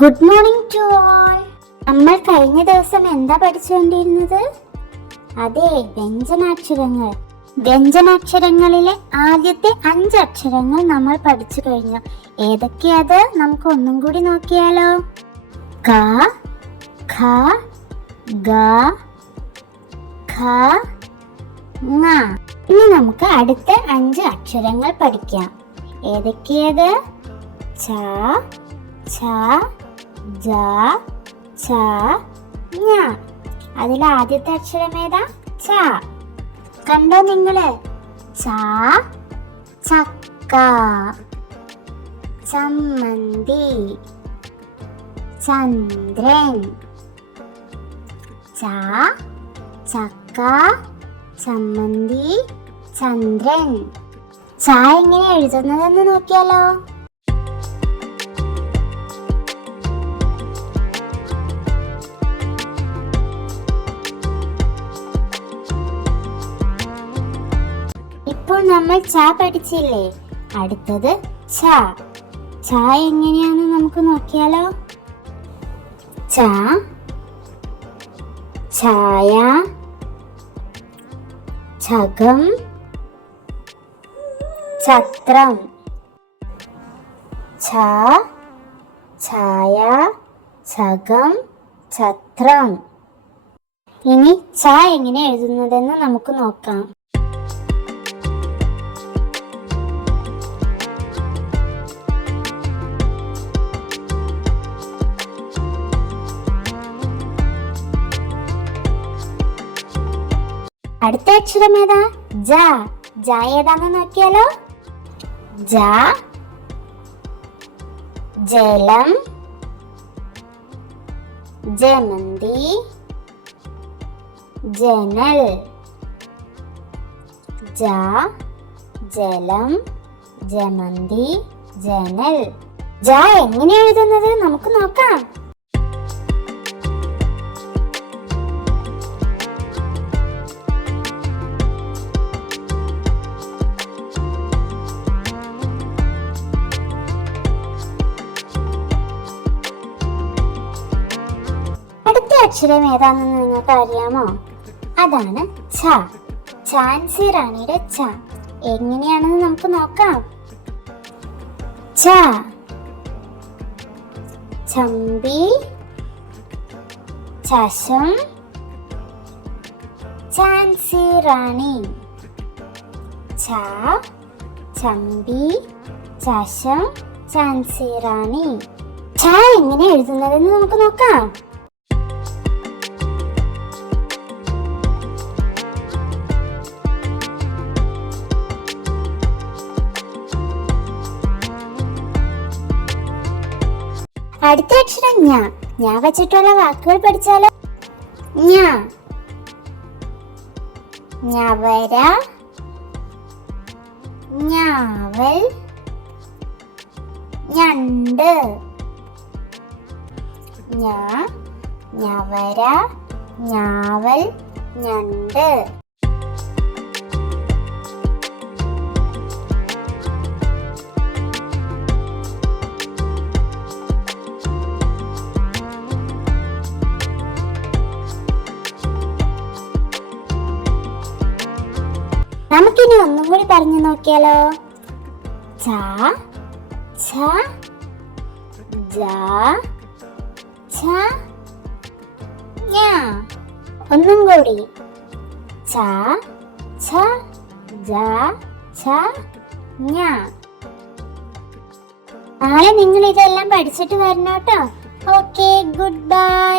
Good morning to all. നമ്മൾ കഴിഞ്ഞ ദിവസം എന്താ പഠിച്ചുകൊണ്ടിരുന്നത്? അതെ, വ്യഞ്ജനാക്ഷരങ്ങൾ. വ്യഞ്ജനാക്ഷരങ്ങളിലെ ആദ്യത്തെ 5 അക്ഷരങ്ങൾ നമ്മൾ പഠിച്ചു കഴിഞ്ഞു. ഏതൊക്കെയത്? നമുക്ക് ഒന്നും കൂടി നോക്കിയാലോ. ക, ഖ, ഗ, ഘ, ങ. ഇനി നമുക്ക് അടുത്ത 5 അക്ഷരങ്ങൾ പഠിക്കാം. ഏതൊക്കെയത്? ച, ഛ, ജ, ഛ, ഞ. അതിൽ ആദ്യത്തെ അക്ഷരം ഏതാ? ച. കണ്ടോ നിങ്ങള്? ച, ചക്ക, ചമ്മന്തി, ചന്ദ്രൻ. ച, ചക്ക, ചമ്മന്തി, ചന്ദ്രൻ. ച എങ്ങനെ എഴുതുന്നതെന്ന് നോക്കിയാലോ. ഇപ്പോൾ നമ്മൾ ച പഠിച്ചില്ലേ? അടുത്തത് ഛ. ഛ എങ്ങനെയാന്ന് നമുക്ക് നോക്കിയാലോ. ഛ, ഛായ, ഛകം, ഛത്രം. ഛ, ഛായ, ഛകം, ഛത്രം. ഇനി ഛ എങ്ങനെ എഴുതുന്നതെന്ന് നമുക്ക് നോക്കാം. അടുത്ത അക്ഷരം ഏതാ? ജ. ജ ഏതാന്ന് നോക്കിയാലോ. ജ, ജലം, ജമന്തി, ജനൽ. ജ, ജലം, ജമന്തി, ജനൽ. ജ എങ്ങനെ എഴുതുന്നത് നമുക്ക് നോക്കാം. അടുത്ത അക്ഷരം ഏതാണെന്ന് നിങ്ങൾക്ക് അറിയാമോ? അതാണ് ഛ. ഝാൻസി റാണിയുടെ ഛ. എങ്ങനെയാണെന്ന് നമുക്ക് നോക്കാം. ഛ, ചമ്പി, ചശം, ഝാൻസി റാണി. ഛ, ചമ്പി, ചശം, ഝാൻസി റാണി. ഛ എങ്ങനെ എഴുതുന്നതെന്ന് നമുക്ക് നോക്കാം. അടുത്ത അക്ഷരം ഞ. ഞാൻ വെച്ചിട്ടുള്ള വാക്കുകൾ പഠിച്ചാലോ. ഞ, ഞവര, ഞാവൽ, ഞണ്ട്. ഞ, ഞവര, ഞാവൽ, ഞണ്ട്. നമുക്കിനി ഒന്നും കൂടി പറഞ്ഞു നോക്കിയാലോ. ച, ഛ, ജ, ഛ, ഞ. ഒന്നും കൂടി. ച, ഛ, ജ, ഛ, ഞ. നാളെ നിങ്ങൾ ഇതെല്ലാം പഠിച്ചിട്ട് വരണം കേട്ടോ. Okay, good bye.